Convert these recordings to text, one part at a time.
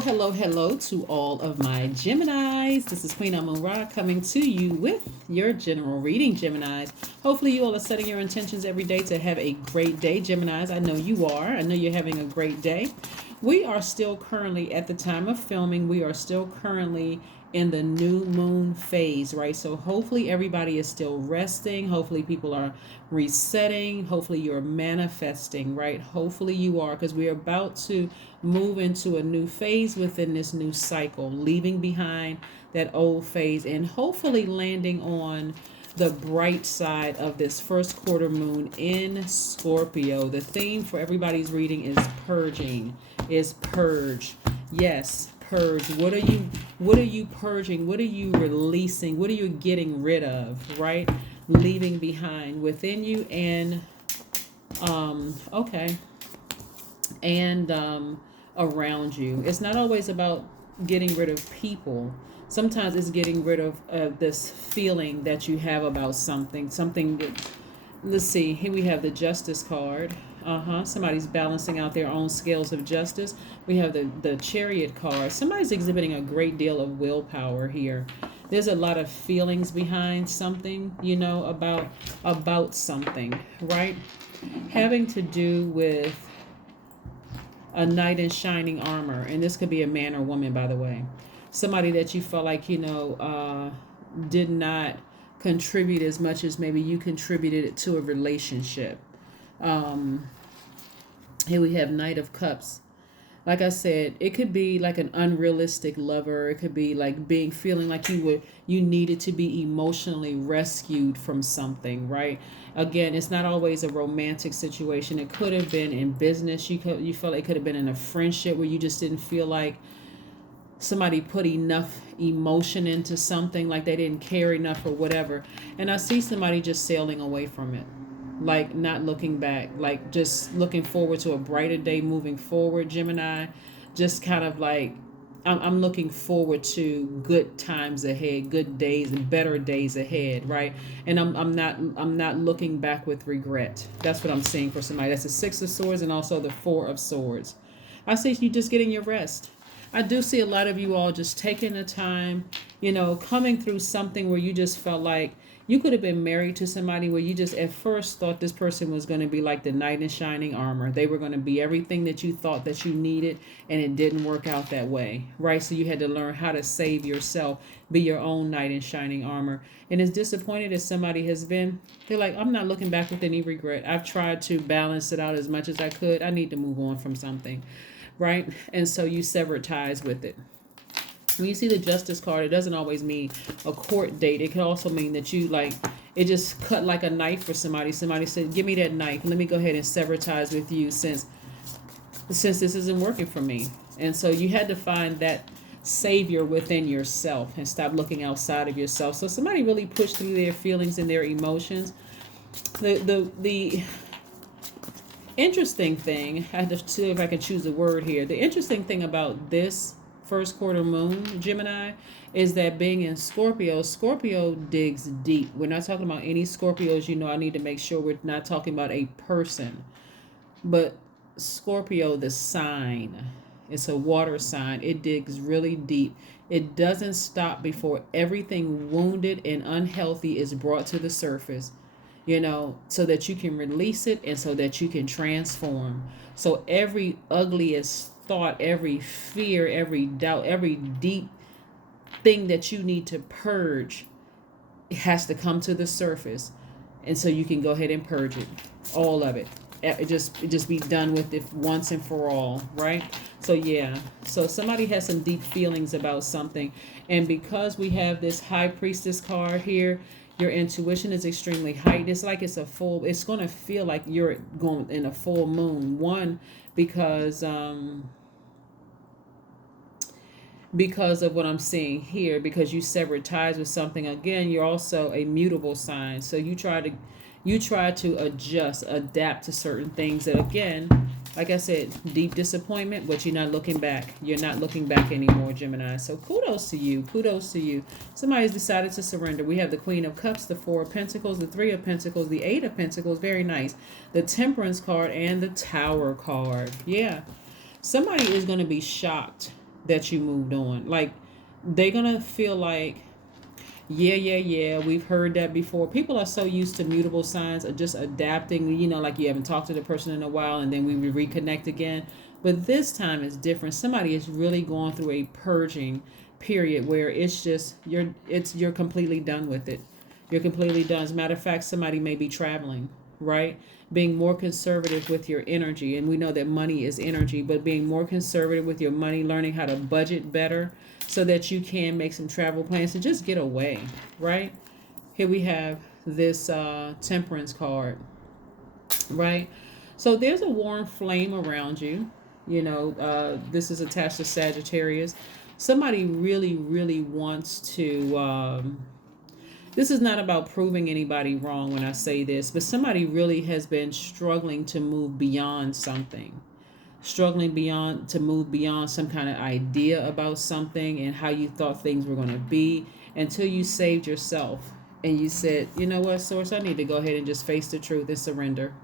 Hello to all of my Geminis. This is Queen Amun Ra coming to you with your general reading, Geminis. Hopefully, you all are setting your intentions every day to have a great day, Geminis. I know you are. I know you're having a great day. We are still currently, at the time of filming, we are still currently in the new moon phase, right? So hopefully everybody is still resting. Hopefully people are resetting. Hopefully you're manifesting, right? Hopefully you are, because we're about to move into a new phase within this new cycle, leaving behind that old phase and hopefully landing on the bright side of this first quarter moon in Scorpio. The theme for everybody's reading is purging, is purge. Yes, purge. What are you purging? What are you releasing? What are you getting rid of, right? Leaving behind within you and okay. And around you. It's not always about getting rid of people. Sometimes it's getting rid of this feeling that you have about something. Something that, let's see, here we have the Justice card. Somebody's balancing out their own scales of justice. We have the Chariot card. Somebody's exhibiting a great deal of willpower here. There's a lot of feelings behind something, about something, right? Having to do with a knight in shining armor, and this could be a man or woman, by the way. Somebody that you felt like did not contribute as much as maybe you contributed to a relationship. Here we have Knight of Cups. Like I said, it could be like an unrealistic lover. It could be like feeling like you needed to be emotionally rescued from something, right? Again, it's not always a romantic situation. It could have been in business. You felt it could have been in a friendship where you just didn't feel like somebody put enough emotion into something, like they didn't care enough or whatever. And I see somebody just sailing away from it, like not looking back, like just looking forward to a brighter day moving forward, Gemini. Just kind of like I'm looking forward to good times ahead, good days and better days ahead, right? And I'm not looking back with regret. That's what I'm seeing for somebody. That's the Six of Swords and also the Four of Swords. I say you just getting your rest. I do see a lot of you all just taking the time, coming through something where you just felt like you could have been married to somebody where you just at first thought this person was going to be like the knight in shining armor. They were going to be everything that you thought that you needed, and it didn't work out that way, right? So you had to learn how to save yourself, be your own knight in shining armor. And as disappointed as somebody has been, they're like, I'm not looking back with any regret. I've tried to balance it out as much as I could. I need to move on from something, right? And so you severed ties with it. When you see the Justice card, it doesn't always mean a court date. It can also mean that it just cut like a knife for somebody. Somebody said, give me that knife. Let me go ahead and sever ties with you since this isn't working for me. And so you had to find that savior within yourself and stop looking outside of yourself. So somebody really pushed through their feelings and their emotions. The interesting thing, I have to see if I can choose a word here. The interesting thing about this first quarter moon, Gemini, is that being in Scorpio digs deep. We're not talking about any Scorpios. I need to make sure we're not talking about a person. But Scorpio, the sign, it's a water sign. It digs really deep. It doesn't stop before everything wounded and unhealthy is brought to the surface, so that you can release it and so that you can transform. So every ugliest thought, every fear, every doubt, every deep thing that you need to purge, it has to come to the surface. And so you can go ahead and purge it, all of it. It just be done with it once and for all, right? So yeah, so somebody has some deep feelings about something. And because we have this High Priestess card here, your intuition is extremely heightened. It's like it's going to feel like you're going in a full moon. One, because of what I'm seeing here, because you severed ties with something. Again, you're also a mutable sign. So you try to adjust, adapt to certain things that, again, like I said, deep disappointment, but you're not looking back. You're not looking back anymore, Gemini. So kudos to you. Kudos to you. Somebody's decided to surrender. We have the Queen of Cups, the Four of Pentacles, the Three of Pentacles, the Eight of Pentacles. Very nice. The Temperance card and the Tower card. Yeah. Somebody is going to be shocked that you moved on. Like, they're going to feel like, yeah, we've heard that before. People are so used to mutable signs of just adapting, like you haven't talked to the person in a while and then we reconnect again. But this time is different. Somebody is really going through a purging period where it's just you're completely done with it. You're completely done. As a matter of fact, somebody may be traveling, right? Being more conservative with your energy. And we know that money is energy, but being more conservative with your money, learning how to budget better so that you can make some travel plans to just get away, right? Here we have this temperance card, right? So there's a warm flame around you. This is attached to Sagittarius. Somebody really, really wants to. This is not about proving anybody wrong when I say this, but somebody really has been struggling to move beyond something. Struggling to move beyond some kind of idea about something and how you thought things were going to be until you saved yourself and you said, you know what, Source, I need to go ahead and just face the truth and surrender.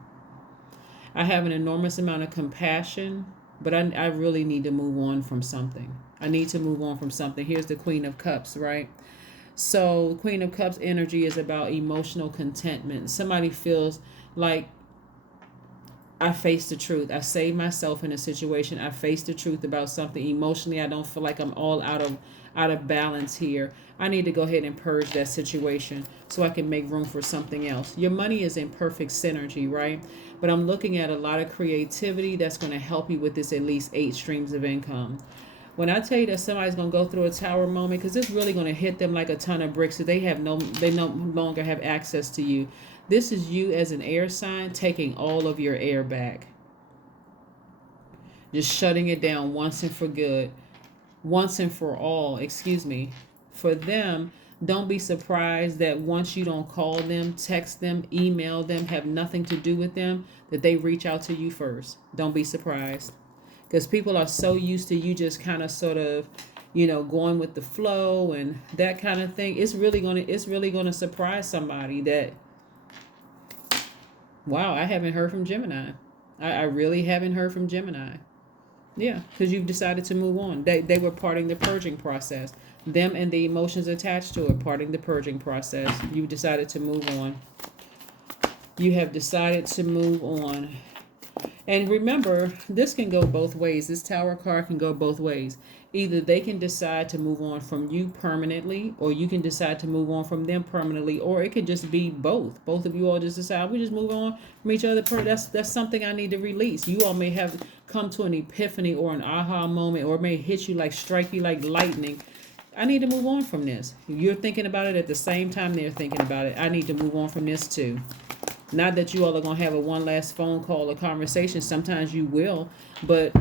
I have an enormous amount of compassion, but I really need to move on from something. I need to move on from something. Here's the Queen of Cups, right? So Queen of Cups energy is about emotional contentment. Somebody feels like, I faced the truth. I saved myself in a situation. I faced the truth about something. Emotionally, I don't feel like I'm all out of balance here. I need to go ahead and purge that situation so I can make room for something else. Your money is in perfect synergy, right? But I'm looking at a lot of creativity that's going to help you with this at least 8 streams of income. When I tell you that somebody's going to go through a tower moment, because it's really going to hit them like a ton of bricks, so they no longer have access to you. This is you as an air sign taking all of your air back. Just shutting it down once and for good. Once and for all, excuse me. For them, don't be surprised that once you don't call them, text them, email them, have nothing to do with them, that they reach out to you first. Don't be surprised. Because people are so used to you just kind of sort of, going with the flow and that kind of thing. It's really gonna surprise somebody that, wow, I haven't heard from Gemini. I really haven't heard from Gemini. Yeah, because you've decided to move on. They were parting the purging process. Them and the emotions attached to it, parting the purging process. You decided to move on. You have decided to move on. And remember, this can go both ways. This Tower card can go both ways. Either they can decide to move on from you permanently, or you can decide to move on from them permanently, or it could just be both. Both of you all just decide, we just move on from each other. That's something I need to release. You all may have come to an epiphany or an aha moment, or it may hit you strike you like lightning. I need to move on from this. You're thinking about it at the same time they're thinking about it. I need to move on from this too. Not that you all are going to have a one last phone call or conversation. Sometimes you will, but,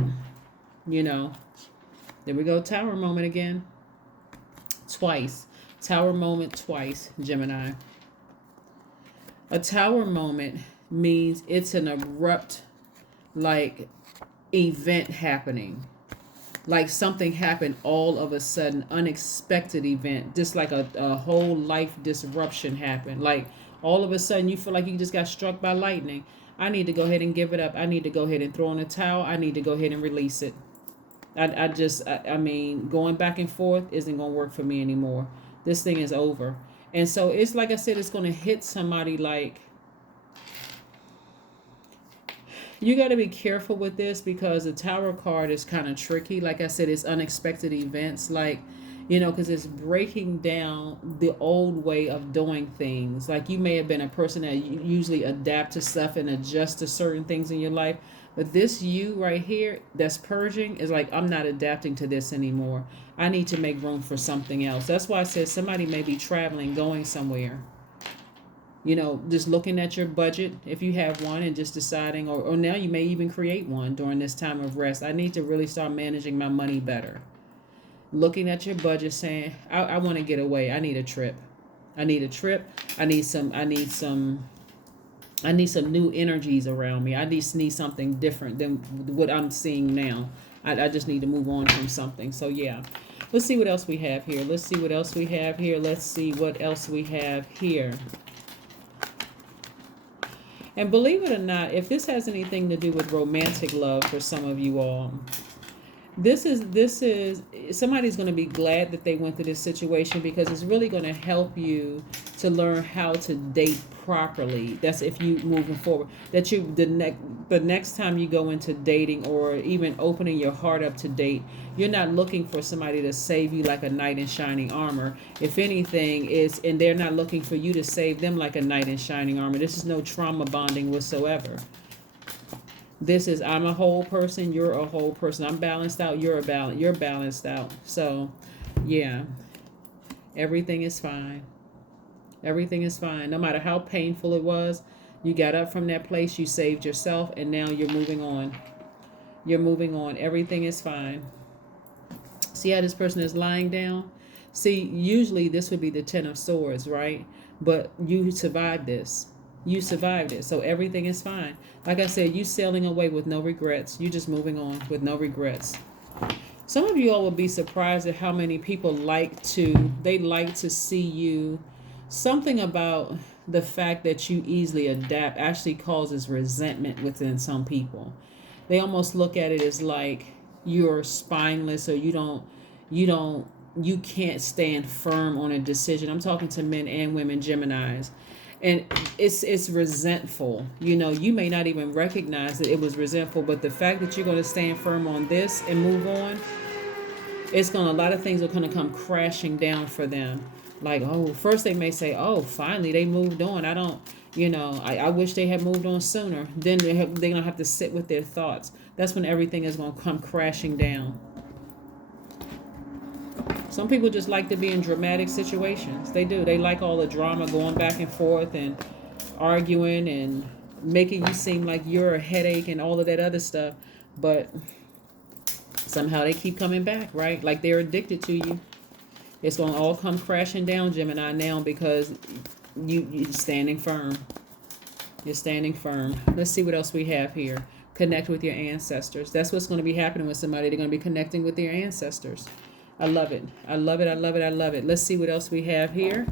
there we go. Tower moment again. Twice. Tower moment twice, Gemini. A tower moment means it's an abrupt, event happening. Like something happened all of a sudden, unexpected event. Just like a whole life disruption happened. Like, all of a sudden, you feel like you just got struck by lightning. I need to go ahead and give it up. I need to go ahead and throw in a towel. I need to go ahead and release it. I mean, going back and forth isn't going to work for me anymore. This thing is over. And so it's like I said, it's going to hit somebody like, you got to be careful with this because the Tower card is kind of tricky. Like I said, it's unexpected events. Because it's breaking down the old way of doing things. Like you may have been a person that usually adapt to stuff and adjust to certain things in your life. But this you right here that's purging is like, I'm not adapting to this anymore. I need to make room for something else. That's why I said somebody may be traveling, going somewhere. Just looking at your budget, if you have one, and just deciding, or now you may even create one during this time of rest. I need to really start managing my money better. Looking at your budget saying, I want to get away. I need a trip. I need some new energies around me. I need something different than what I'm seeing now. I just need to move on from something. So yeah. Let's see what else we have here. Let's see what else we have here. And believe it or not, if this has anything to do with romantic love for some of you all, This is somebody's going to be glad that they went through this situation, because it's really going to help you to learn how to date properly. That's if you moving forward, that you the next time you go into dating, or even opening your heart up to date, you're not looking for somebody to save you like a knight in shining armor. If anything, is and they're not looking for you to save them like a knight in shining armor. This is no trauma bonding whatsoever. This is, I'm a whole person, you're a whole person. I'm balanced out, you're balanced out. So yeah, everything is fine. Everything is fine. No matter how painful it was, you got up from that place, you saved yourself, and now you're moving on. You're moving on. Everything is fine. See how this person is lying down? See, usually this would be the Ten of Swords, right? But you survived this. You survived it. So everything is fine. Like I said, you sailing away with no regrets. You just moving on with no regrets. Some of you all will be surprised at how many people like to see you. Something about the fact that you easily adapt actually causes resentment within some people. They almost look at it as like you're spineless, or you can't stand firm on a decision. I'm talking to men and women, Geminis. And it's resentful. You may not even recognize that it was resentful, but the fact that you're going to stand firm on this and move on, a lot of things are going to come crashing down for them. Like, oh, first they may say, oh, finally they moved on. I wish they had moved on sooner. Then they're going to have to sit with their thoughts. That's when everything is going to come crashing down. Some people just like to be in dramatic situations. They do. They like all the drama, going back and forth and arguing and making you seem like you're a headache and all of that other stuff. But somehow they keep coming back, right? Like they're addicted to you. It's going to all come crashing down, Gemini, now, because you're standing firm. You're standing firm. Let's see what else we have here. Connect with your ancestors. That's what's going to be happening with somebody. They're going to be connecting with their ancestors. I love it. I love it. I love it. I love it. Let's see what else we have here.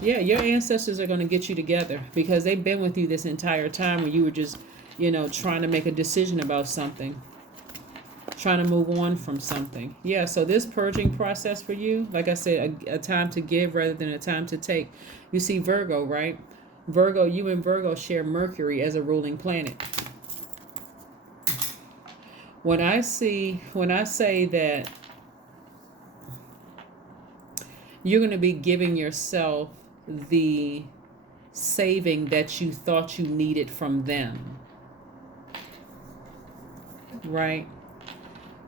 Yeah, your ancestors are going to get you together, because they've been with you this entire time when you were just, trying to make a decision about something, trying to move on from something. Yeah, so this purging process for you, like I said, a time to give rather than a time to take. You see Virgo, right? Virgo, you and Virgo share Mercury as a ruling planet. When I say that you're going to be giving yourself the saving that you thought you needed from them, right?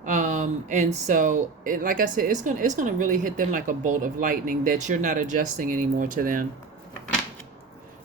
And so, like I said, it's gonna really hit them like a bolt of lightning that you're not adjusting anymore to them.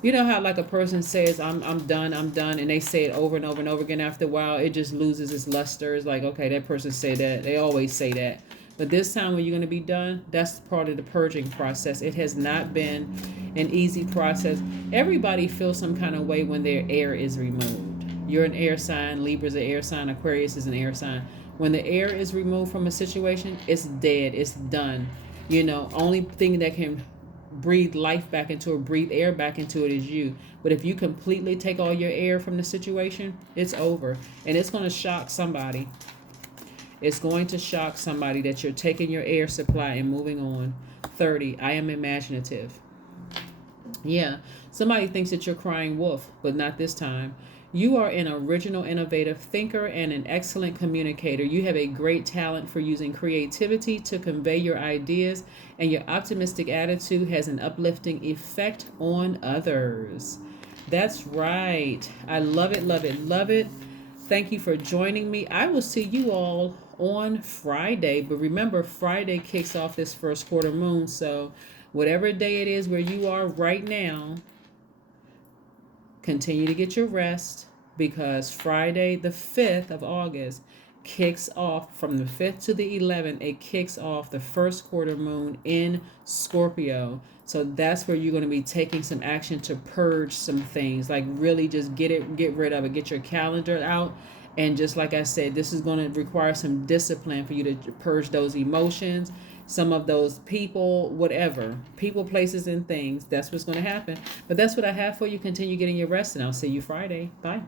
You know how like a person says, I'm done, and they say it over and over and over again. After a while, it just loses its luster. It's like, okay, that person said that. They always say that. But this time when you're going to be done, that's part of the purging process. It has not been an easy process. Everybody feels some kind of way when their air is removed. You're an air sign. Libra's an air sign. Aquarius is an air sign. When the air is removed from a situation, it's dead. It's done. Only thing that can breathe life back into it, breathe air back into it, is you. But if you completely take all your air from the situation, it's over. And it's going to shock somebody. It's going to shock somebody that you're taking your air supply and moving on. 30, I am imaginative. Yeah, somebody thinks that you're crying wolf, but not this time. You are an original, innovative thinker and an excellent communicator. You have a great talent for using creativity to convey your ideas, and your optimistic attitude has an uplifting effect on others. That's right. I love it, love it, love it. Thank you for joining me. I will see you all on Friday. But remember, Friday kicks off this first quarter moon. So whatever day it is where you are right now, continue to get your rest, because Friday, the 5th of August, kicks off from the 5th to the 11th. It kicks off the first quarter moon in Scorpio. So that's where you're going to be taking some action to purge some things, like really just get rid of it, get your calendar out. And just like I said, this is going to require some discipline for you to purge those emotions, some of those people, whatever, people, places, and things. That's what's going to happen. But that's what I have for you. Continue getting your rest, and I'll see you Friday. Bye.